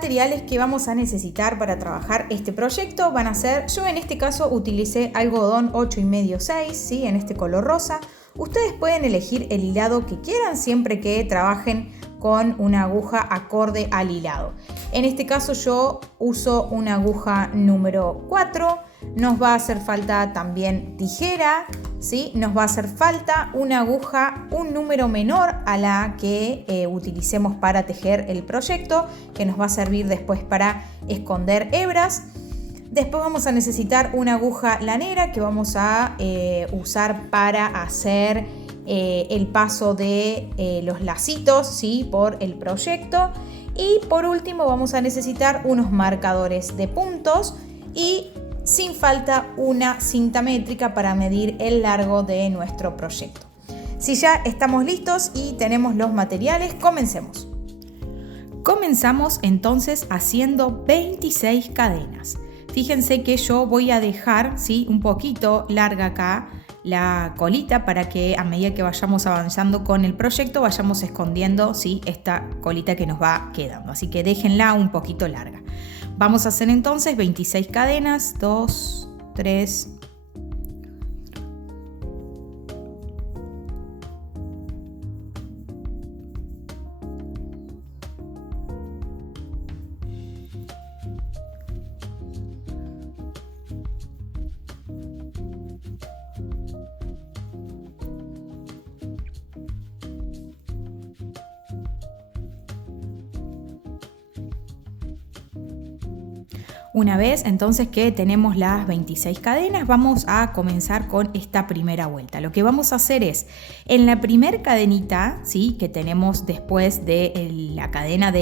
materiales que vamos a necesitar para trabajar este proyecto van a ser, yo en este caso utilicé algodón 8,5-6, ¿sí? En este color rosa. Ustedes pueden elegir el hilado que quieran siempre que trabajen con una aguja acorde al hilado. En este caso yo uso una aguja número 4. Nos va a hacer falta también tijera, ¿sí? Nos va a hacer falta una aguja, un número menor a la que utilicemos para tejer el proyecto, que nos va a servir después para esconder hebras. Después vamos a necesitar una aguja lanera que vamos a usar para hacer el paso de los lacitos, ¿sí? Por el proyecto. Y por último vamos a necesitar unos marcadores de puntos y sin falta una cinta métrica para medir el largo de nuestro proyecto. Si ya estamos listos y tenemos los materiales, comencemos. Comenzamos entonces haciendo 26 cadenas. Fíjense que yo voy a dejar, ¿sí? Un poquito larga acá la colita para que a medida que vayamos avanzando con el proyecto vayamos escondiendo, ¿sí? Esta colita que nos va quedando. Así que déjenla un poquito larga. Vamos a hacer entonces 26 cadenas, 2, 3, Una vez entonces que tenemos las 26 cadenas, vamos a comenzar con esta primera vuelta. Lo que vamos a hacer es, en la primera cadenita, ¿sí? Que tenemos después de la cadena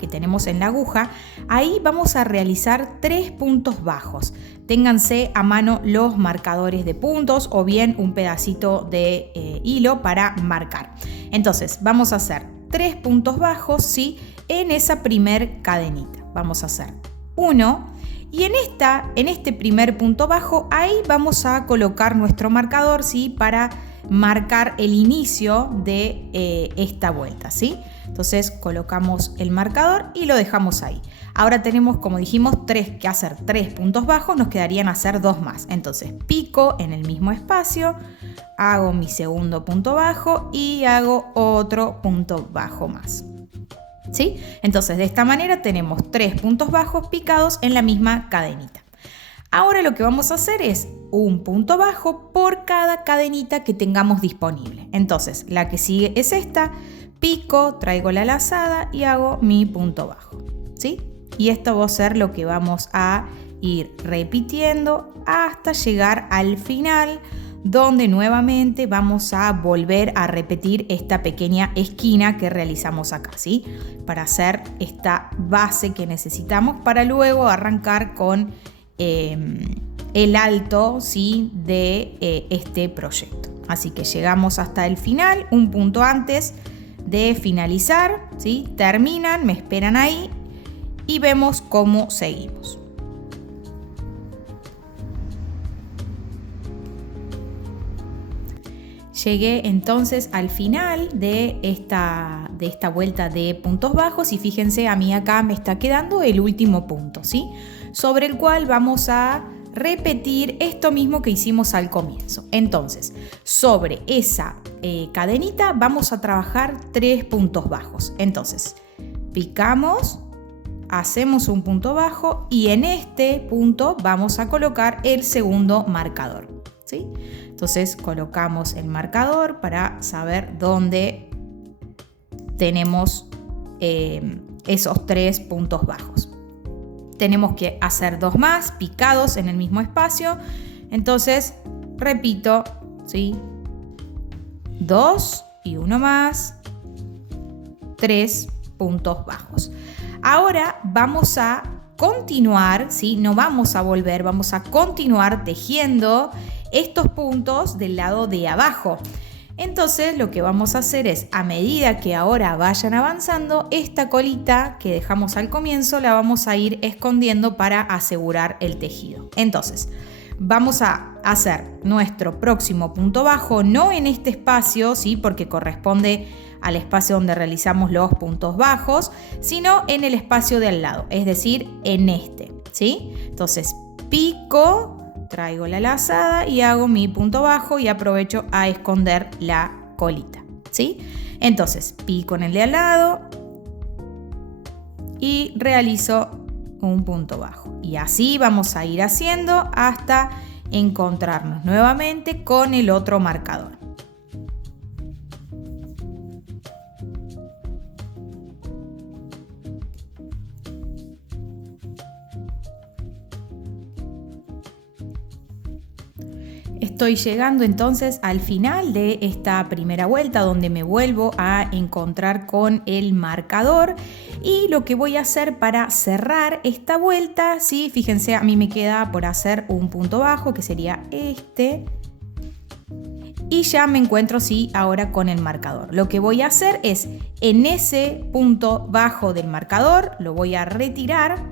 que tenemos en la aguja, ahí vamos a realizar 3 puntos bajos. Ténganse a mano los marcadores de puntos o bien un pedacito de hilo para marcar. Entonces vamos a hacer 3 puntos bajos, ¿sí? En esa primer cadenita. Vamos a hacer 1 y en este primer punto bajo ahí vamos a colocar nuestro marcador, ¿sí? Para marcar el inicio de esta vuelta, ¿sí? Entonces colocamos el marcador y lo dejamos ahí. Ahora tenemos, como dijimos, que hacer 3 puntos bajos, nos quedarían hacer 2 más. Entonces pico en el mismo espacio, hago mi segundo punto bajo y hago otro punto bajo más. ¿Sí? Entonces de esta manera tenemos 3 puntos bajos picados en la misma cadenita. Ahora lo que vamos a hacer es un punto bajo por cada cadenita que tengamos disponible. Entonces la que sigue es esta, pico, traigo la lazada y hago mi punto bajo, ¿sí? Y esto va a ser lo que vamos a ir repitiendo hasta llegar al final, donde nuevamente vamos a volver a repetir esta pequeña esquina que realizamos acá, ¿sí? Para hacer esta base que necesitamos para luego arrancar con el alto, ¿sí? De este proyecto. Así que llegamos hasta el final, un punto antes de finalizar, ¿sí? Terminan, me esperan ahí y vemos cómo seguimos. Llegué entonces al final de esta vuelta de puntos bajos y fíjense, a mí acá me está quedando el último punto, ¿sí? Sobre el cual vamos a repetir esto mismo que hicimos al comienzo. Entonces, sobre esa cadenita vamos a trabajar 3 puntos bajos. Entonces, picamos, hacemos un punto bajo y en este punto vamos a colocar el segundo marcador, ¿sí? Entonces colocamos el marcador para saber dónde tenemos esos 3 puntos bajos. Tenemos que hacer 2 más picados en el mismo espacio. Entonces repito, ¿sí? 2 y 1 más, 3 puntos bajos. Ahora vamos a continuar, ¿sí? No vamos a volver, vamos a continuar tejiendo estos puntos del lado de abajo. Entonces lo que vamos a hacer es, a medida que ahora vayan avanzando, esta colita que dejamos al comienzo la vamos a ir escondiendo para asegurar el tejido. Entonces vamos a hacer nuestro próximo punto bajo, no en este espacio, ¿sí? Porque corresponde al espacio donde realizamos los puntos bajos, sino en el espacio de al lado, es decir, en este, ¿sí? Entonces pico, traigo la lazada y hago mi punto bajo y aprovecho a esconder la colita, ¿sí? Entonces pico en el de al lado y realizo un punto bajo. Y así vamos a ir haciendo hasta encontrarnos nuevamente con el otro marcador. Estoy llegando entonces al final de esta primera vuelta donde me vuelvo a encontrar con el marcador y lo que voy a hacer para cerrar esta vuelta, ¿sí? Fíjense, a mí me queda por hacer un punto bajo que sería este y ya me encuentro sí ahora con el marcador. Lo que voy a hacer es en ese punto bajo del marcador lo voy a retirar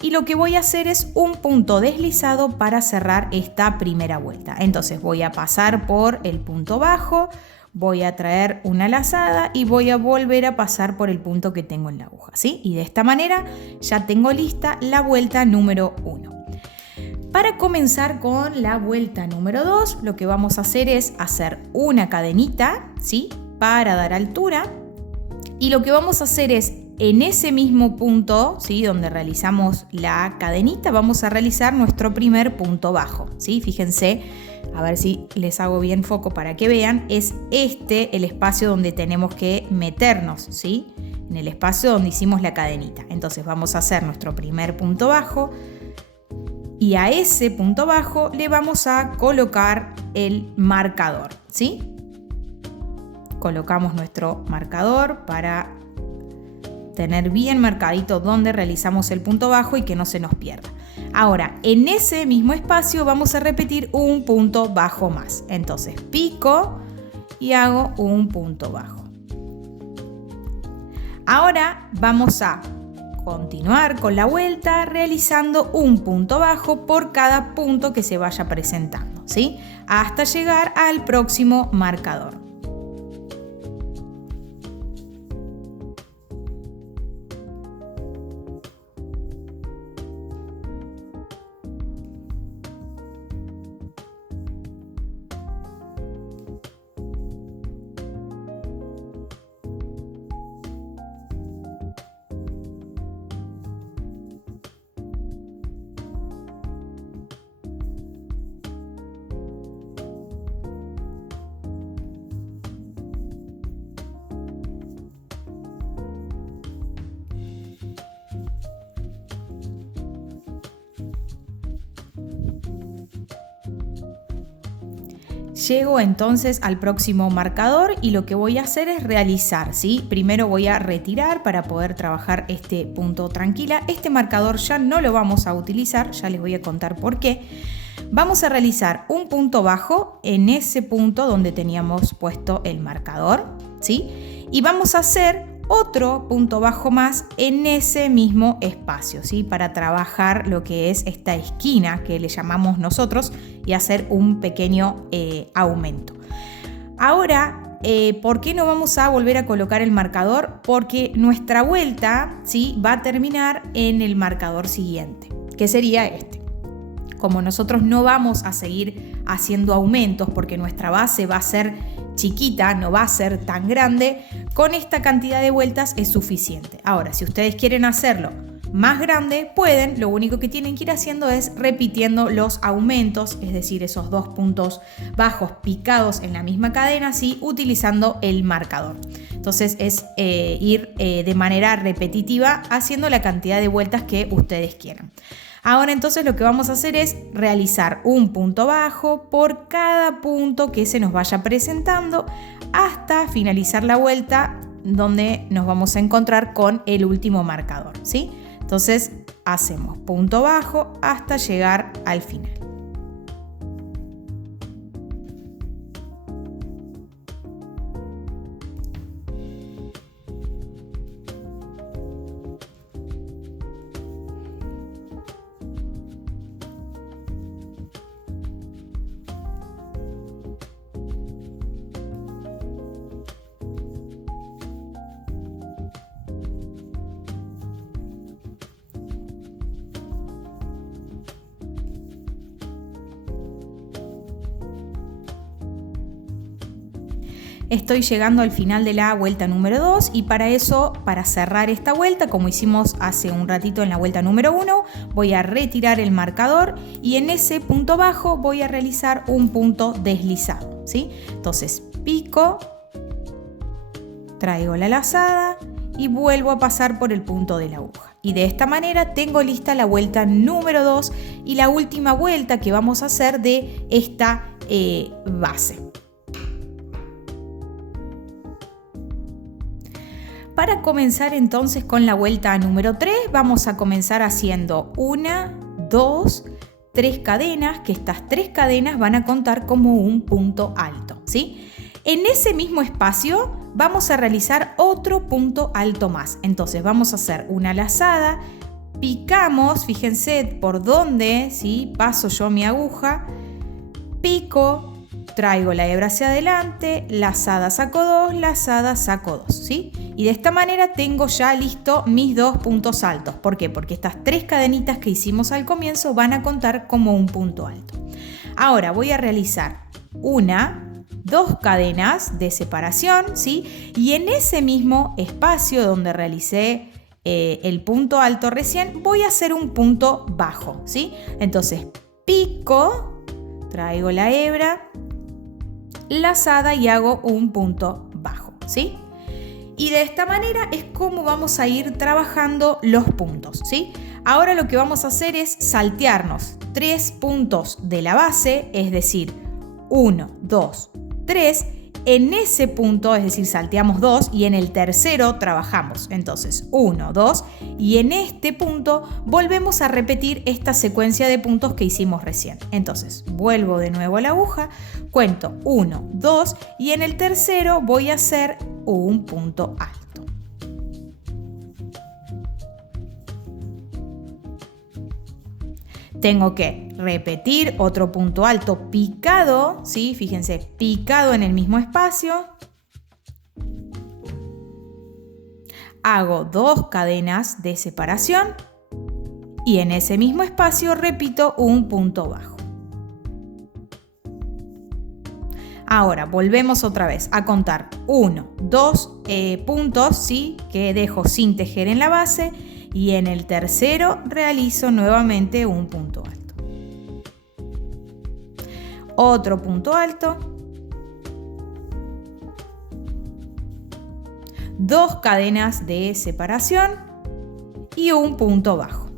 y lo que voy a hacer es un punto deslizado para cerrar esta primera vuelta. Entonces voy a pasar por el punto bajo, voy a traer una lazada y voy a volver a pasar por el punto que tengo en la aguja, ¿sí? Y de esta manera ya tengo lista la vuelta número 1. Para comenzar con la vuelta número 2, lo que vamos a hacer es hacer una cadenita, ¿sí? Para dar altura. Y lo que vamos a hacer es en ese mismo punto, ¿sí? Donde realizamos la cadenita, vamos a realizar nuestro primer punto bajo, ¿sí? Fíjense, a ver si les hago bien foco para que vean, es este el espacio donde tenemos que meternos, ¿sí? En el espacio donde hicimos la cadenita. Entonces vamos a hacer nuestro primer punto bajo y a ese punto bajo le vamos a colocar el marcador, ¿sí? Colocamos nuestro marcador para tener bien marcadito donde realizamos el punto bajo y que no se nos pierda. Ahora, en ese mismo espacio vamos a repetir un punto bajo más. Entonces pico y hago un punto bajo. Ahora vamos a continuar con la vuelta realizando un punto bajo por cada punto que se vaya presentando, ¿sí? Hasta llegar al próximo marcador. Llego entonces al próximo marcador y lo que voy a hacer es realizar, ¿sí? Primero voy a retirar para poder trabajar este punto tranquila. Este marcador ya no lo vamos a utilizar, ya les voy a contar por qué. Vamos a realizar un punto bajo en ese punto donde teníamos puesto el marcador, ¿sí? Y vamos a hacer otro punto bajo más en ese mismo espacio, ¿sí? Para trabajar lo que es esta esquina que le llamamos nosotros y hacer un pequeño aumento. Ahora, ¿por qué no vamos a volver a colocar el marcador? Porque nuestra vuelta, ¿sí? Va a terminar en el marcador siguiente, que sería este. Como nosotros no vamos a seguir haciendo aumentos porque nuestra base va a ser chiquita, no va a ser tan grande, con esta cantidad de vueltas es suficiente. Ahora, si ustedes quieren hacerlo más grande, pueden, lo único que tienen que ir haciendo es repitiendo los aumentos, es decir, esos dos puntos bajos picados en la misma cadena, ¿sí? Utilizando el marcador. Entonces es ir de manera repetitiva haciendo la cantidad de vueltas que ustedes quieran. Ahora entonces lo que vamos a hacer es realizar un punto bajo por cada punto que se nos vaya presentando hasta finalizar la vuelta donde nos vamos a encontrar con el último marcador, ¿sí? Entonces hacemos punto bajo hasta llegar al final. Estoy llegando al final de la vuelta número 2 y para eso, para cerrar esta vuelta, como hicimos hace un ratito en la vuelta número 1, voy a retirar el marcador y en ese punto bajo voy a realizar un punto deslizado, ¿sí? Entonces pico, traigo la lazada y vuelvo a pasar por el punto de la aguja. Y de esta manera tengo lista la vuelta número 2 y la última vuelta que vamos a hacer de esta base. Para comenzar entonces con la vuelta número 3, vamos a comenzar haciendo 1, 2, 3 cadenas, que estas 3 cadenas van a contar como un punto alto, ¿sí? En ese mismo espacio vamos a realizar otro punto alto más. Entonces vamos a hacer una lazada, picamos, fíjense por dónde, ¿sí? Paso yo mi aguja, pico, traigo la hebra hacia adelante, lazada saco 2, lazada saco 2, ¿sí? Y de esta manera tengo ya listo mis 2 puntos altos. ¿Por qué? Porque estas 3 cadenitas que hicimos al comienzo van a contar como un punto alto. Ahora voy a realizar 2 cadenas de separación, ¿sí? Y en ese mismo espacio donde realicé el punto alto recién, voy a hacer un punto bajo, ¿sí? Entonces pico, traigo la hebra, lazada y hago un punto bajo, ¿sí? Y de esta manera es como vamos a ir trabajando los puntos, ¿sí? Ahora lo que vamos a hacer es saltearnos 3 puntos de la base, es decir, 1, 2, 3. En ese punto, es decir, salteamos 2 y en el tercero trabajamos. Entonces, 1, 2 y en este punto volvemos a repetir esta secuencia de puntos que hicimos recién. Entonces, vuelvo de nuevo a la aguja, cuento 1, 2 y en el tercero voy a hacer un punto alto. Tengo que repetir otro punto alto picado, ¿sí? Fíjense, picado en el mismo espacio. Hago 2 cadenas de separación y en ese mismo espacio repito un punto bajo. Ahora volvemos otra vez a contar 1, 2 puntos, ¿sí? Que dejo sin tejer en la base. Y en el tercero realizo nuevamente un punto alto. Otro punto alto. 2 cadenas de separación y un punto bajo.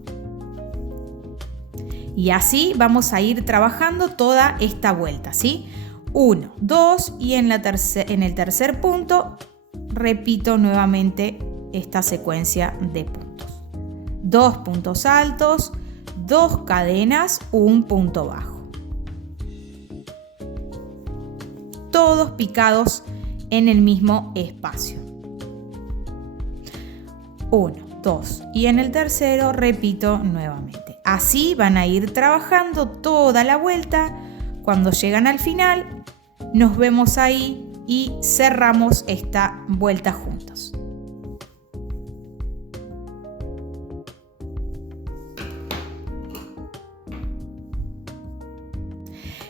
Y así vamos a ir trabajando toda esta vuelta, ¿sí? 1, 2 y en el tercer punto repito nuevamente esta secuencia de puntos. 2 puntos altos, 2 cadenas, un punto bajo. Todos picados en el mismo espacio. 1, 2 y en el tercero repito nuevamente. Así van a ir trabajando toda la vuelta. Cuando llegan al final, nos vemos ahí y cerramos esta vuelta juntos.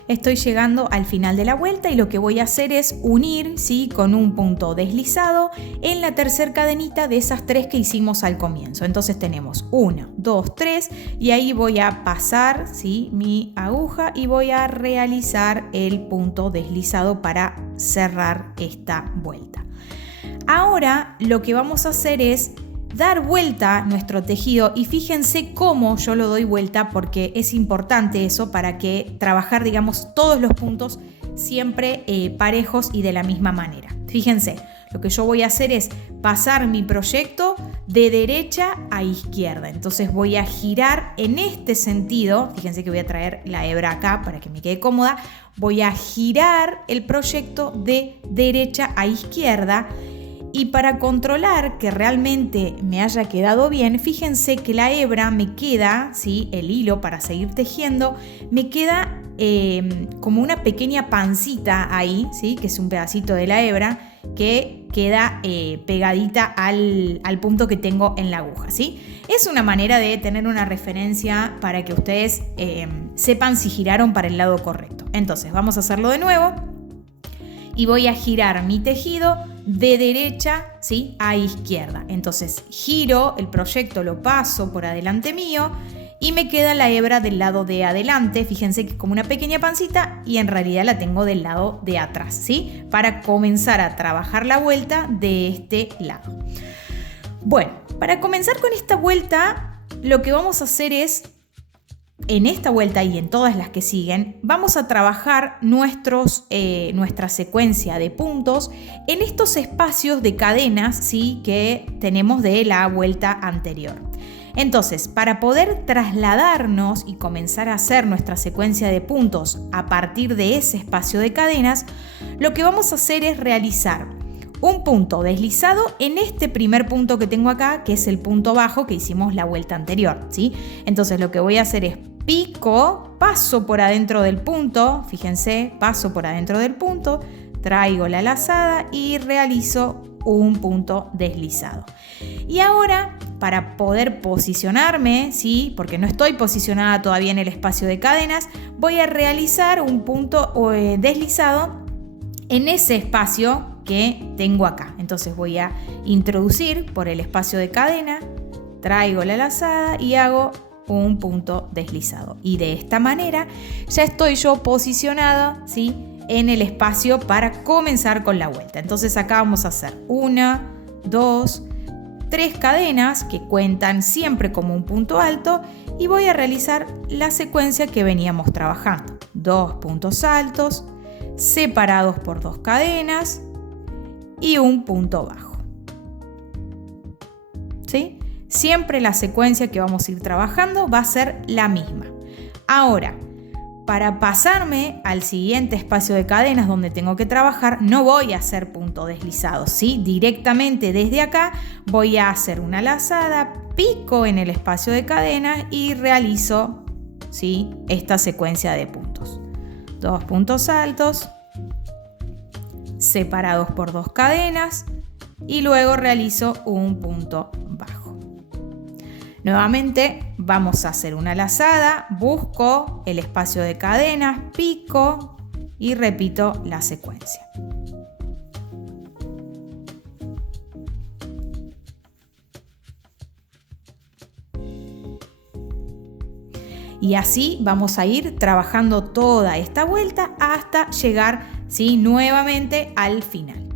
Estoy llegando al final de la vuelta y lo que voy a hacer es unir, ¿sí? Con un punto deslizado en la tercera cadenita de esas 3 que hicimos al comienzo. Entonces tenemos 1, 2, 3 y ahí voy a pasar, ¿sí? Mi aguja y voy a realizar el punto deslizado para cerrar esta vuelta. Ahora lo que vamos a hacer es dar vuelta nuestro tejido y fíjense cómo yo lo doy vuelta porque es importante eso para que trabajar, digamos, todos los puntos siempre parejos y de la misma manera. Fíjense, lo que yo voy a hacer es pasar mi proyecto de derecha a izquierda. Entonces voy a girar en este sentido, fíjense que voy a traer la hebra acá para que me quede cómoda, voy a girar el proyecto de derecha a izquierda. Y para controlar que realmente me haya quedado bien, fíjense que la hebra me queda, ¿sí? El hilo para seguir tejiendo, me queda como una pequeña pancita ahí, ¿sí? Que es un pedacito de la hebra que queda pegadita al punto que tengo en la aguja, ¿sí? Es una manera de tener una referencia para que ustedes sepan si giraron para el lado correcto. Entonces vamos a hacerlo de nuevo. y voy a girar mi tejido de derecha, ¿sí?, a izquierda. Entonces giro el proyecto, lo paso por adelante mío y me queda la hebra del lado de adelante. Fíjense que es como una pequeña pancita y en realidad la tengo del lado de atrás, ¿sí?, para comenzar a trabajar la vuelta de este lado. Bueno, para comenzar con esta vuelta, lo que vamos a hacer es, en esta vuelta y en todas las que siguen, vamos a trabajar nuestra secuencia de puntos en estos espacios de cadenas, ¿sí?, que tenemos de la vuelta anterior. Entonces, para poder trasladarnos y comenzar a hacer nuestra secuencia de puntos a partir de ese espacio de cadenas, lo que vamos a hacer es realizar un punto deslizado en este primer punto que tengo acá, que es el punto bajo que hicimos la vuelta anterior, ¿sí? Entonces lo que voy a hacer es pico, paso por adentro del punto, fíjense, paso por adentro del punto, traigo la lazada y realizo un punto deslizado. Y ahora, para poder posicionarme, ¿sí?, porque no estoy posicionada todavía en el espacio de cadenas, voy a realizar un punto deslizado en ese espacio que tengo acá. Entonces voy a introducir por el espacio de cadena, traigo la lazada y hago un punto deslizado. Y de esta manera ya estoy yo posicionada, ¿sí?, en el espacio para comenzar con la vuelta. Entonces acá vamos a hacer 1, 2, 3 cadenas que cuentan siempre como un punto alto y voy a realizar la secuencia que veníamos trabajando. 2 puntos altos separados por 2 cadenas y un punto bajo, ¿sí? Siempre la secuencia que vamos a ir trabajando va a ser la misma. Ahora, para pasarme al siguiente espacio de cadenas donde tengo que trabajar, no voy a hacer punto deslizado, ¿sí? Directamente desde acá voy a hacer una lazada, pico en el espacio de cadenas y realizo, ¿sí?, esta secuencia de puntos. 2 puntos altos separados por 2 cadenas y luego realizo un punto bajo. Nuevamente vamos a hacer una lazada, busco el espacio de cadenas, pico y repito la secuencia. Y así vamos a ir trabajando toda esta vuelta hasta llegar, ¿sí?, nuevamente al final.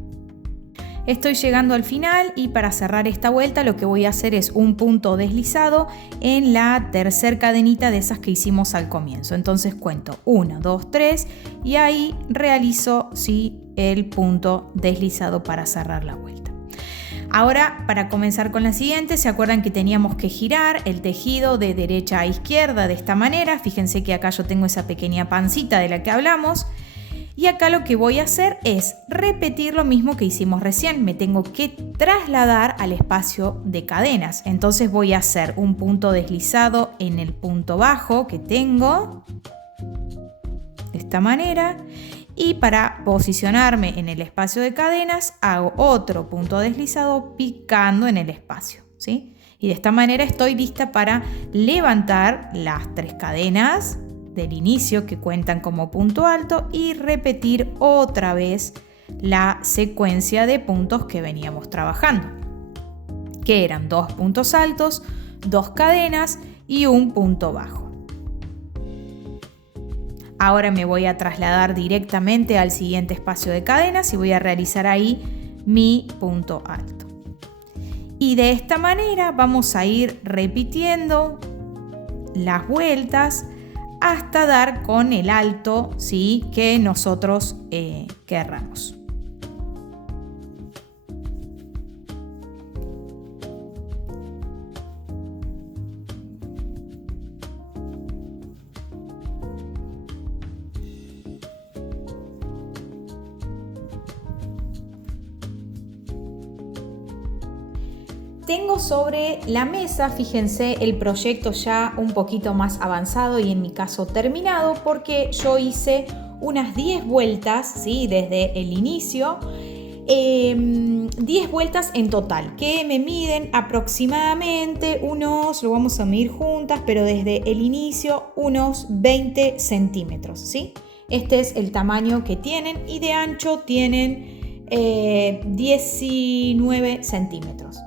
Estoy llegando al final y para cerrar esta vuelta lo que voy a hacer es un punto deslizado en la tercer cadenita de esas que hicimos al comienzo. Entonces cuento 1, 2, 3 y ahí realizo, ¿sí?, el punto deslizado para cerrar la vuelta. Ahora, para comenzar con la siguiente, ¿se acuerdan que teníamos que girar el tejido de derecha a izquierda de esta manera? Fíjense que acá yo tengo esa pequeña pancita de la que hablamos. Y acá lo que voy a hacer es repetir lo mismo que hicimos recién. Me tengo que trasladar al espacio de cadenas. Entonces voy a hacer un punto deslizado en el punto bajo que tengo, de esta manera. Y para posicionarme en el espacio de cadenas, hago otro punto deslizado picando en el espacio, ¿sí? Y de esta manera estoy lista para levantar las 3 cadenas del inicio que cuentan como punto alto y repetir otra vez la secuencia de puntos que veníamos trabajando, que eran 2 puntos altos, 2 cadenas y un punto bajo. Ahora me voy a trasladar directamente al siguiente espacio de cadenas y voy a realizar ahí mi punto alto. Y de esta manera vamos a ir repitiendo las vueltas hasta dar con el alto, ¿sí?, que nosotros querramos. Tengo sobre la mesa, fíjense, el proyecto ya un poquito más avanzado y en mi caso terminado, porque yo hice unas 10 vueltas, ¿sí?, desde el inicio, 10 vueltas en total, que me miden aproximadamente unos, lo vamos a medir juntas, pero desde el inicio unos 20 centímetros, ¿sí? Este es el tamaño que tienen y de ancho tienen 19 centímetros.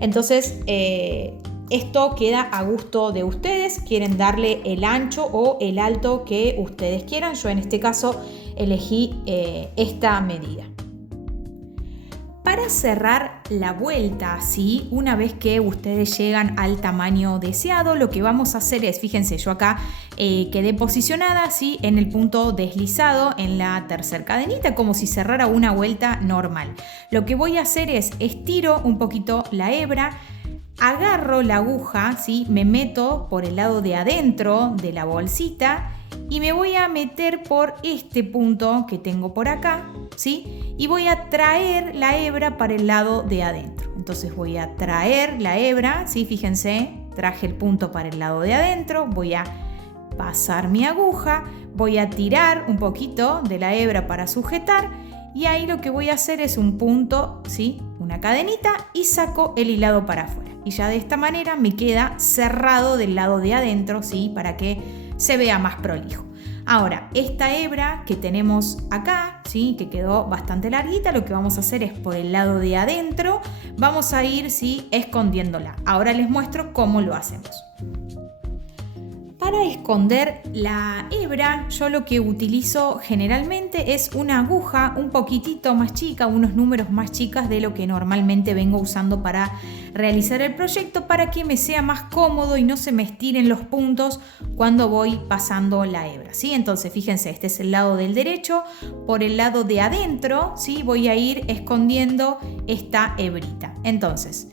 Entonces, esto queda a gusto de ustedes. Quieren darle el ancho o el alto que ustedes quieran. Yo en este caso elegí esta medida. Para cerrar la vuelta, ¿sí? Una vez que ustedes llegan al tamaño deseado, lo que vamos a hacer es, fíjense, yo acá quedé posicionada, ¿sí? En el punto deslizado en la tercera cadenita, como si cerrara una vuelta normal. Lo que voy a hacer es estiro un poquito la hebra, agarro la aguja, ¿sí? Me meto por el lado de adentro de la bolsita y me voy a meter por este punto que tengo por acá, ¿sí? Y voy a traer la hebra para el lado de adentro. Entonces voy a traer la hebra, ¿sí? Fíjense, traje el punto para el lado de adentro, voy a pasar mi aguja, voy a tirar un poquito de la hebra para sujetar y ahí lo que voy a hacer es un punto, ¿sí? Una cadenita y saco el hilado para afuera. Y ya de esta manera me queda cerrado del lado de adentro, ¿sí? Para que se vea más prolijo. Ahora, esta hebra que tenemos acá, ¿sí? Que quedó bastante larguita, lo que vamos a hacer es por el lado de adentro, vamos a ir, ¿sí? Escondiéndola. Ahora les muestro cómo lo hacemos. Para esconder la hebra, yo lo que utilizo generalmente es una aguja un poquitito más chica, unos números más chicas de lo que normalmente vengo usando para realizar el proyecto, para que me sea más cómodo y no se me estiren los puntos cuando voy pasando la hebra, ¿sí? Entonces, fíjense, este es el lado del derecho, por el lado de adentro, ¿sí? Voy a ir escondiendo esta hebrita. Entonces,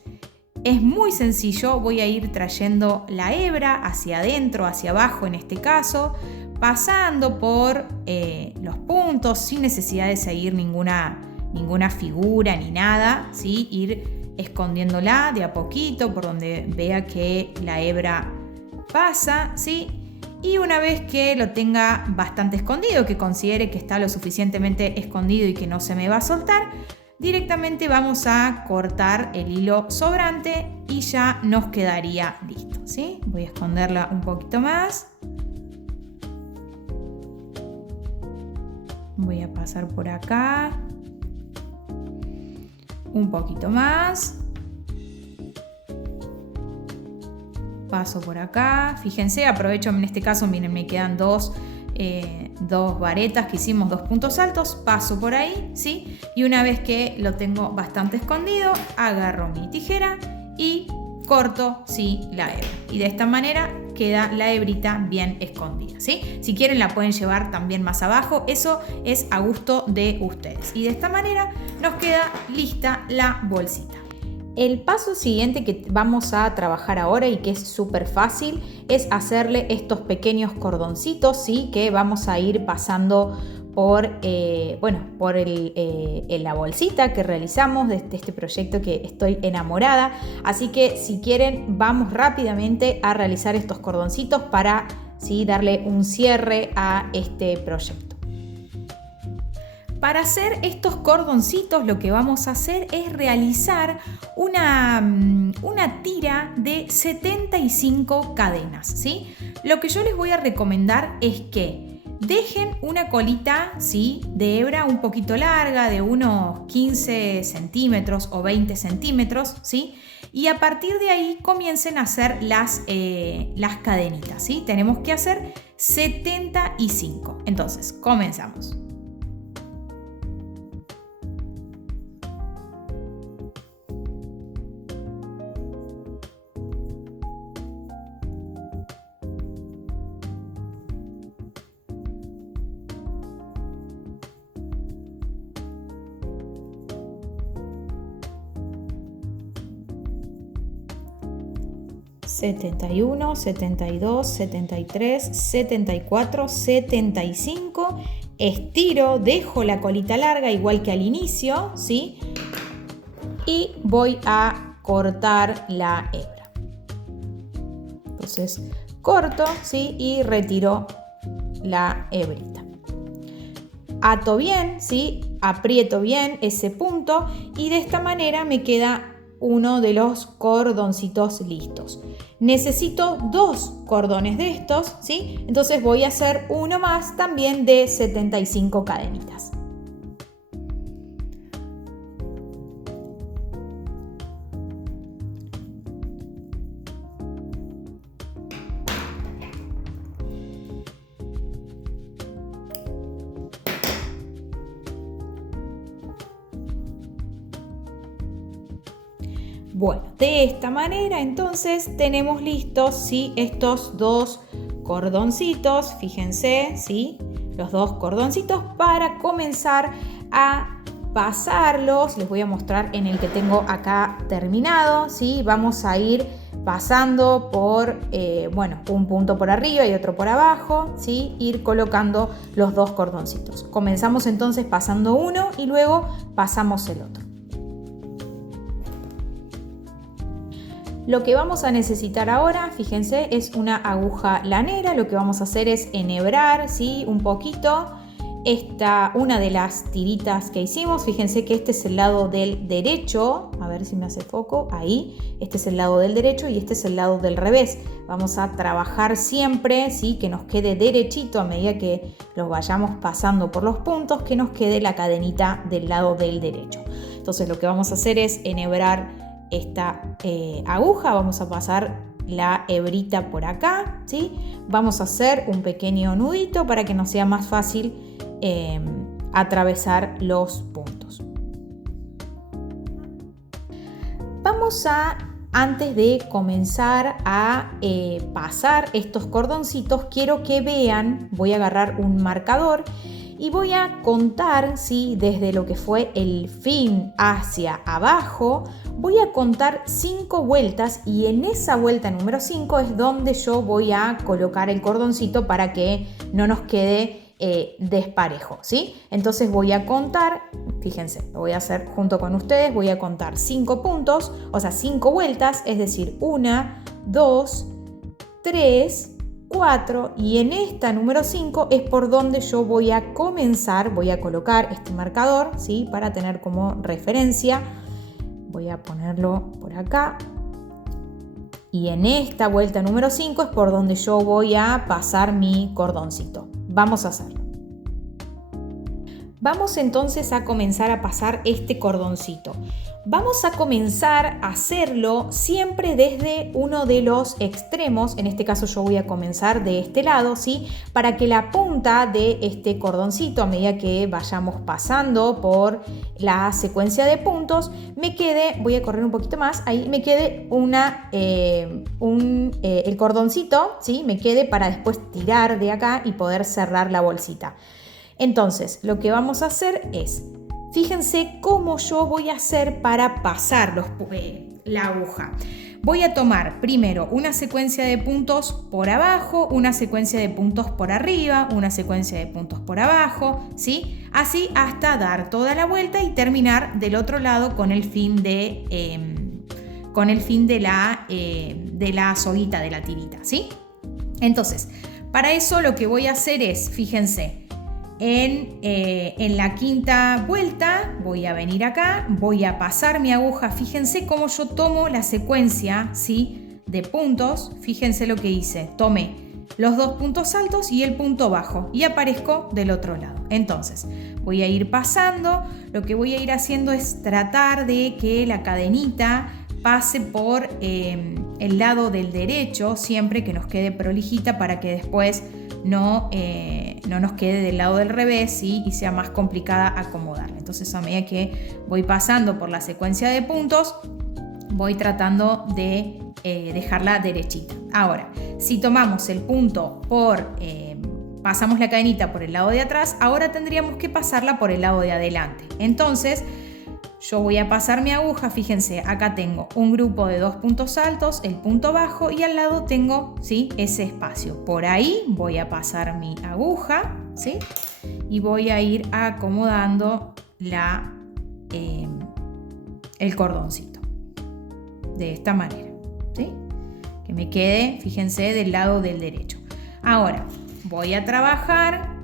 es muy sencillo, voy a ir trayendo la hebra hacia adentro, hacia abajo en este caso, pasando por los puntos sin necesidad de seguir ninguna figura ni nada, ¿sí? Ir escondiéndola de a poquito por donde vea que la hebra pasa, ¿sí? Y una vez que lo tenga bastante escondido, que considere que está lo suficientemente escondido y que no se me va a soltar, directamente vamos a cortar el hilo sobrante y ya nos quedaría listo, ¿sí? Voy a esconderla un poquito más. Voy a pasar por acá. Un poquito más. Paso por acá. Fíjense, aprovecho en este caso, miren, me quedan dos varetas que hicimos, 2 puntos altos, paso por ahí, ¿sí? Y una vez que lo tengo bastante escondido, agarro mi tijera y corto, ¿sí? La hebra. Y de esta manera queda la hebrita bien escondida, ¿sí? Si quieren la pueden llevar también más abajo, eso es a gusto de ustedes. Y de esta manera nos queda lista la bolsita. El paso siguiente que vamos a trabajar ahora y que es súper fácil es hacerle estos pequeños cordoncitos, ¿sí? Que vamos a ir pasando por la bolsita que realizamos de este proyecto, que estoy enamorada. Así que si quieren vamos rápidamente a realizar estos cordoncitos para, ¿sí? Darle un cierre a este proyecto. Para hacer estos cordoncitos lo que vamos a hacer es realizar una tira de 75 cadenas, ¿sí? Lo que yo les voy a recomendar es que dejen una colita, ¿sí? De hebra un poquito larga, de unos 15 centímetros o 20 centímetros, ¿sí? Y a partir de ahí comiencen a hacer las cadenitas, ¿sí? Tenemos que hacer 75. Entonces, comenzamos. ...71, 72, 73, 74, 75... estiro, dejo la colita larga igual que al inicio, ¿sí? Y voy a cortar la hebra. Entonces corto, ¿sí? Y retiro la hebrita. Ato bien, ¿sí? Aprieto bien ese punto y de esta manera me queda uno de los cordoncitos listos. Necesito 2 cordones de estos, ¿sí? Entonces voy a hacer uno más también de 75 cadenitas. Bueno, de esta manera entonces tenemos listos, ¿sí?, estos 2 cordoncitos, fíjense, ¿sí?, los 2 cordoncitos para comenzar a pasarlos. Les voy a mostrar en el que tengo acá terminado, ¿sí? Vamos a ir pasando por, un punto por arriba y otro por abajo, ¿sí? Ir colocando los 2 cordoncitos. Comenzamos entonces pasando uno y luego pasamos el otro. Lo que vamos a necesitar ahora, fíjense, es una aguja lanera. Lo que vamos a hacer es enhebrar, ¿sí?, un poquito una de las tiritas que hicimos. Fíjense que este es el lado del derecho. A ver si me hace foco. Ahí. Este es el lado del derecho y este es el lado del revés. Vamos a trabajar siempre, ¿sí?, que nos quede derechito a medida que los vayamos pasando por los puntos, que nos quede la cadenita del lado del derecho. Entonces lo que vamos a hacer es enhebrar esta aguja. Vamos a pasar la hebrita por acá, ¿sí? Vamos a hacer un pequeño nudito para que nos sea más fácil atravesar los puntos. Antes de comenzar a pasar estos cordoncitos, quiero que vean, voy a agarrar un marcador y voy a contar, ¿sí?, desde lo que fue el fin hacia abajo. Voy a contar 5 vueltas y en esa vuelta número 5 es donde yo voy a colocar el cordoncito para que no nos quede desparejo, ¿sí? Entonces voy a contar, fíjense, lo voy a hacer junto con ustedes, voy a contar 5 puntos, o sea, 5 vueltas, es decir, 1, 2, 3, 4, y en esta número 5 es por donde yo voy a comenzar, voy a colocar este marcador, ¿sí?, para tener como referencia. Voy a ponerlo por acá. Y en esta vuelta número 5 es por donde yo voy a pasar mi cordoncito. Vamos a hacerlo. Vamos entonces a comenzar a pasar este cordoncito. Vamos a comenzar a hacerlo siempre desde uno de los extremos. En este caso yo voy a comenzar de este lado, ¿sí?, para que la punta de este cordoncito, a medida que vayamos pasando por la secuencia de puntos, me quede, voy a correr un poquito más, ahí me quede el cordoncito, ¿sí?, me quede para después tirar de acá y poder cerrar la bolsita. Entonces, lo que vamos a hacer es, fíjense cómo yo voy a hacer para pasar la aguja. Voy a tomar primero una secuencia de puntos por abajo, una secuencia de puntos por arriba, una secuencia de puntos por abajo, ¿sí? Así hasta dar toda la vuelta y terminar del otro lado con el fin de la soguita, de la tirita, ¿sí? Entonces, para eso lo que voy a hacer es, fíjense, en la quinta vuelta voy a venir acá, voy a pasar mi aguja. Fíjense cómo yo tomo la secuencia, ¿sí?, de puntos. Fíjense lo que hice, tomé los 2 puntos altos y el punto bajo y aparezco del otro lado. Entonces voy a ir pasando, lo que voy a ir haciendo es tratar de que la cadenita pase por el lado del derecho, siempre que nos quede prolijita para que después no nos quede del lado del revés, ¿sí?, y sea más complicada acomodarla. Entonces, a medida que voy pasando por la secuencia de puntos, voy tratando de dejarla derechita. Ahora, si tomamos el punto pasamos la cadenita por el lado de atrás, ahora tendríamos que pasarla por el lado de adelante. Entonces, yo voy a pasar mi aguja, fíjense, acá tengo un grupo de 2 puntos altos, el punto bajo y al lado tengo, ¿sí?, ese espacio. Por ahí voy a pasar mi aguja, ¿sí?, y voy a ir acomodando el cordoncito de esta manera, ¿sí?, que me quede, fíjense, del lado del derecho. Ahora voy a trabajar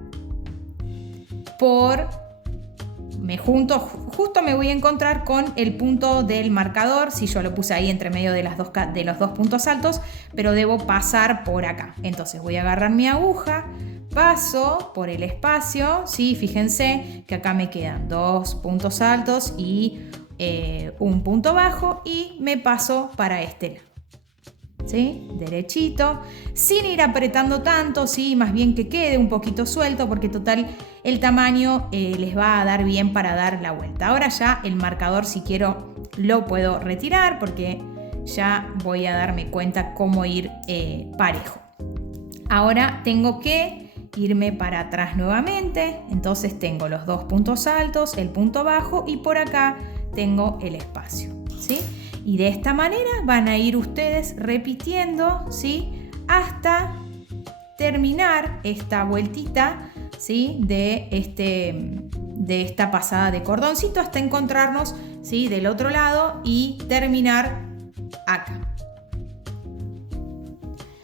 me junto, justo me voy a encontrar con el punto del marcador, si yo lo puse ahí entre medio de los dos puntos altos, pero debo pasar por acá. Entonces voy a agarrar mi aguja, paso por el espacio, ¿sí? Fíjense que acá me quedan 2 puntos altos y un punto bajo y me paso para este lado. ¿Sí? Derechito, sin ir apretando tanto, ¿sí? Más bien que quede un poquito suelto porque total el tamaño les va a dar bien para dar la vuelta. Ahora ya el marcador, si quiero, lo puedo retirar porque ya voy a darme cuenta cómo ir parejo. Ahora tengo que irme para atrás nuevamente, entonces tengo los 2 puntos altos, el punto bajo y por acá tengo el espacio, ¿sí? Y de esta manera van a ir ustedes repitiendo, ¿sí? Hasta terminar esta vueltita, ¿sí? de esta pasada de cordoncito hasta encontrarnos, ¿sí? Del otro lado y terminar acá.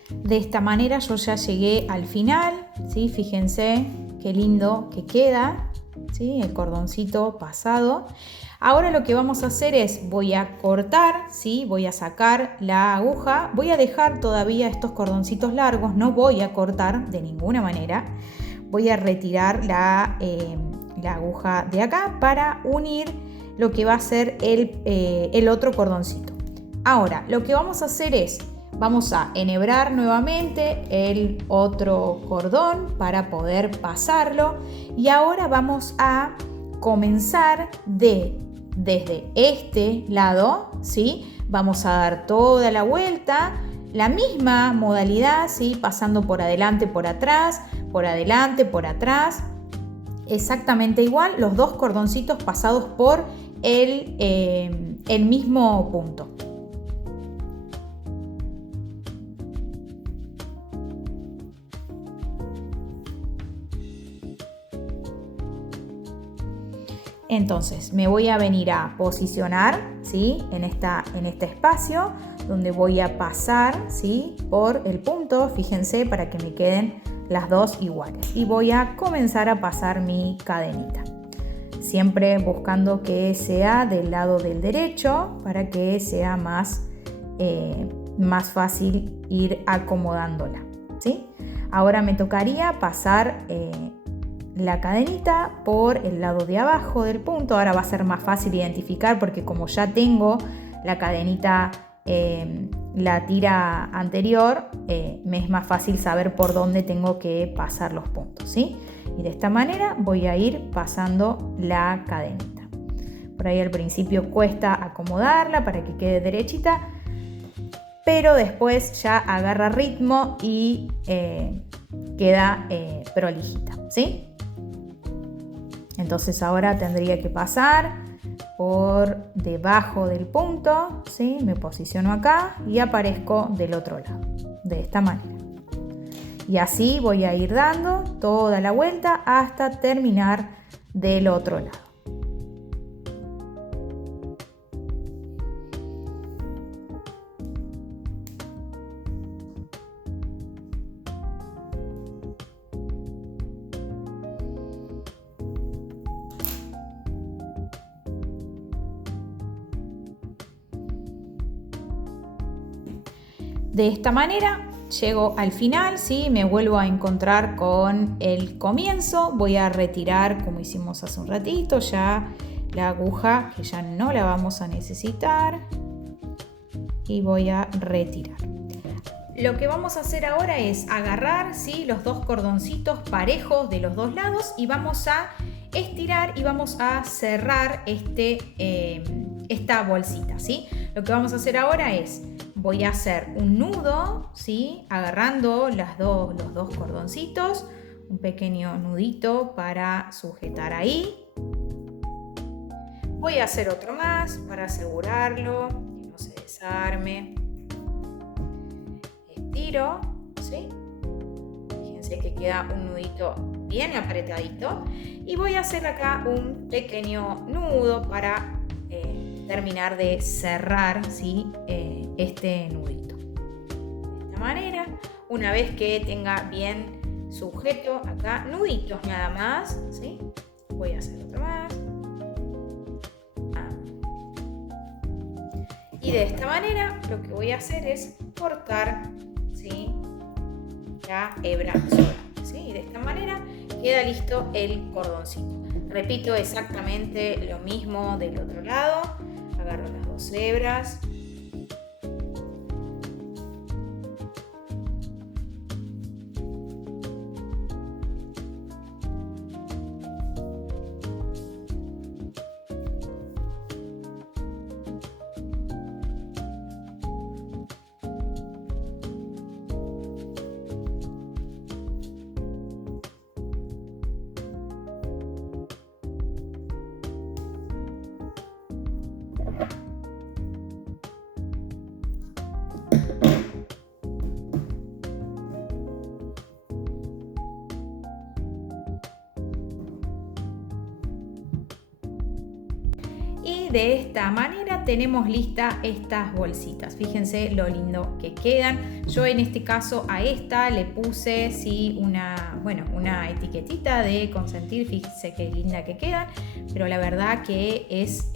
De esta manera yo ya llegué al final, ¿sí? Fíjense qué lindo que queda, ¿sí? El cordoncito pasado. Ahora lo que vamos a hacer es, voy a cortar, ¿sí? Voy a sacar la aguja, voy a dejar todavía estos cordoncitos largos, no voy a cortar de ninguna manera. Voy a retirar la aguja de acá para unir lo que va a ser el otro cordoncito. Ahora, lo que vamos a hacer es, vamos a enhebrar nuevamente el otro cordón para poder pasarlo y ahora vamos a comenzar desde este lado, ¿sí? Vamos a dar toda la vuelta, la misma modalidad, ¿sí? Pasando por adelante, por atrás, por adelante, por atrás, exactamente igual, los 2 cordoncitos pasados por el mismo punto. Entonces me voy a venir a posicionar, ¿sí? en este espacio donde voy a pasar, ¿sí? Por el punto, fíjense, para que me queden las 2 iguales. Y voy a comenzar a pasar mi cadenita. Siempre buscando que sea del lado del derecho para que sea más fácil ir acomodándola, ¿sí? Ahora me tocaría pasar la cadenita por el lado de abajo del punto. Ahora va a ser más fácil identificar porque como ya tengo la cadenita, la tira anterior, me es más fácil saber por dónde tengo que pasar los puntos, ¿sí? Y de esta manera voy a ir pasando la cadenita. Por ahí al principio cuesta acomodarla para que quede derechita, pero después ya agarra ritmo y queda prolijita, ¿sí? Entonces ahora tendría que pasar por debajo del punto, ¿sí? Me posiciono acá y aparezco del otro lado, de esta manera. Y así voy a ir dando toda la vuelta hasta terminar del otro lado. De esta manera llego al final, ¿sí? Me vuelvo a encontrar con el comienzo. Voy a retirar, como hicimos hace un ratito, ya la aguja que ya no la vamos a necesitar. Y voy a retirar. Lo que vamos a hacer ahora es agarrar, ¿sí? Los 2 cordoncitos parejos de los 2 lados y vamos a estirar y vamos a cerrar esta bolsita, ¿sí? Lo que vamos a hacer ahora es, voy a hacer un nudo, ¿sí? Agarrando los dos cordoncitos, un pequeño nudito para sujetar ahí. Voy a hacer otro más para asegurarlo, que no se desarme. Estiro, ¿sí? Fíjense que queda un nudito bien apretadito. Y voy a hacer acá un pequeño nudo para terminar de cerrar, ¿sí? Este nudito. De esta manera, una vez que tenga bien sujeto acá, nuditos nada más, ¿sí? Voy a hacer otro más. Y de esta manera lo que voy a hacer es cortar, ¿sí?, la hebra sobrante, ¿sí? Y de esta manera queda listo el cordoncito. Repito exactamente lo mismo del otro lado. Agarro las 2 hebras. Y de esta manera tenemos lista estas bolsitas. Fíjense lo lindo que quedan. Yo en este caso a esta le puse una etiquetita de consentir. Fíjense qué linda que quedan. Pero la verdad que es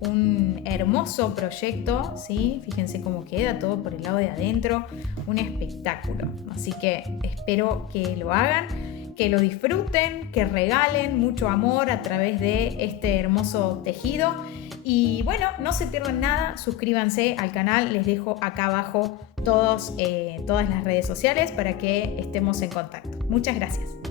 un hermoso proyecto, ¿sí? Fíjense cómo queda todo por el lado de adentro. Un espectáculo. Así que espero que lo hagan, que lo disfruten, que regalen mucho amor a través de este hermoso tejido. Y bueno, no se pierdan nada, suscríbanse al canal, les dejo acá abajo todas las redes sociales para que estemos en contacto. Muchas gracias.